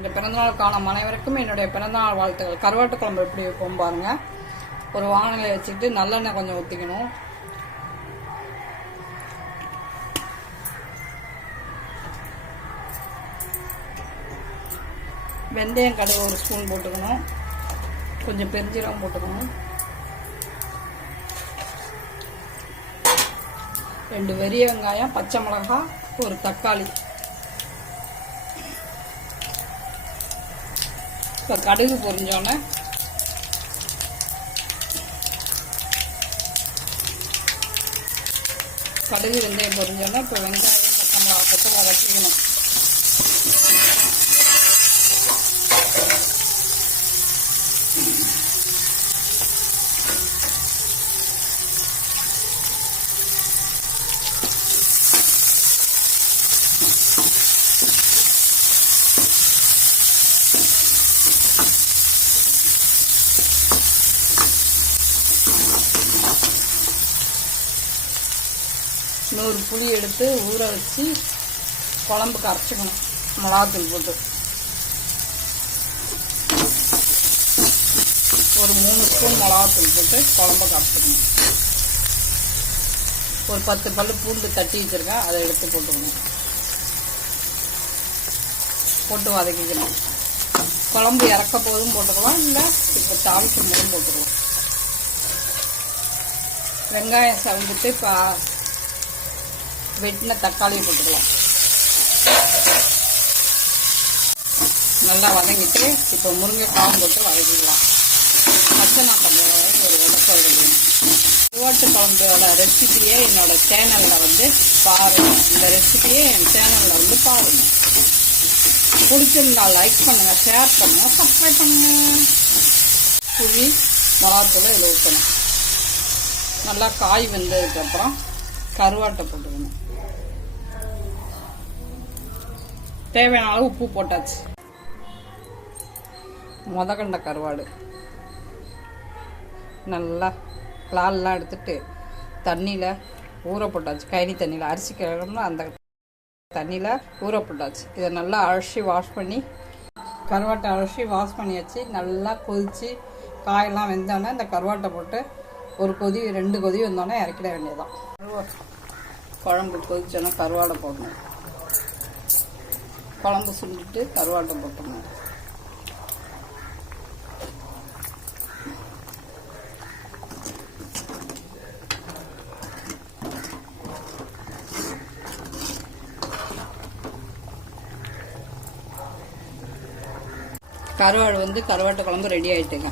இந்த பிறந்தநாள் காணும் அனைவருக்கும் என்னுடைய பிறந்தநாள் வாழ்த்துக்கள். கருவாட்டு குழம்பு எப்படி வைப்போம் பாருங்க. ஒரு வானலை வச்சுட்டு நல்லெண்ணெய் கொஞ்சம் ஊற்றிக்கணும். வெந்தயம் கடுகு ஒரு ஸ்பூன் போட்டுக்கணும். கொஞ்சம் பெருஞ்சீரகம் போட்டுக்கணும். 2 பெரிய வெங்காயம், பச்சை மிளகாய், ஒரு தக்காளி. இப்போ கடுகு பொரிஞ்சோன்னே கடுகு வெந்தயம் பொரிஞ்சோன்னே இப்போ வெங்காயம் பச்சை மிளகாய் போட்டு வதக்கிக்கணும். இன்னொரு புளி எடுத்து ஊற வச்சு குழம்புக்கு அரைச்சிக்கணும். மிளகாத்தூள் போட்டு ஒரு 3 ஸ்பூன் மிளகாத்தூள் போட்டு குழம்புக்கு அரைச்சிக்கணும். ஒரு 10 பல்லு பூண்டு தட்டி வச்சிருக்கேன், அதை எடுத்து போட்டுக்கணும். போட்டு வதக்கிக்கணும். குழம்பு இறக்க போதும் போட்டுக்கலாம், இல்லை இப்போ தாளிக்கும் போதும் போட்டுக்கலாம். வெங்காயம் சவந்துட்டு இப்போ வெட்டின தக்காளியை போட்டுக்கலாம். நல்லா வதங்கிட்டு இப்போ முருங்கைக்காவும் போட்டு வதக்கிக்கலாம். பச்சை நாட்டம் ஒரு உடப்பர்கள் வேணும். கருவாட்டு குழம்போட ரெசிபியே என்னோட சேனலில் வந்து பாருங்கள். இந்த ரெசிபியே என் சேனலில் வந்து பாருங்கள். பிடிச்சிருந்தா லைக் பண்ணுங்கள், ஷேர் பண்ணுங்கள், சப்ஸ்கிரைப் பண்ணுங்கள். புளி மிளகாத்தூள் இதில் ஊற்றணும். நல்லா காய் வெந்ததுக்கப்புறம் கருவாட்டை போட்டுக்கணும். தேவையான அளவு உப்பு போட்டாச்சு. முதக்கண்ட கருவாடு நல்லா லால்லாம் எடுத்துட்டு தண்ணியில் ஊற போட்டாச்சு. கைனி தண்ணியில் அரிசி கிழங்குனா அந்த தண்ணியில் ஊற போட்டாச்சு. இதை நல்லா அலசி வாஷ் பண்ணி கருவாட்டை அலசி வாஷ் பண்ணியாச்சு. நல்லா கொதித்து காயெல்லாம் வெந்தோடனே இந்த கருவாட்டை போட்டு ஒரு கொதி 2 கொதி வந்தோடனே இறக்கிட வேண்டியதான். குழம்பு கொதிச்சோன்னா கருவாடை போடணும். குழம்பு சுண்டிட்டு கருவாட்டை போட்டணும். கருவாடு வந்து கருவாட்டு குழம்பு ரெடி ஆயிட்டுங்க.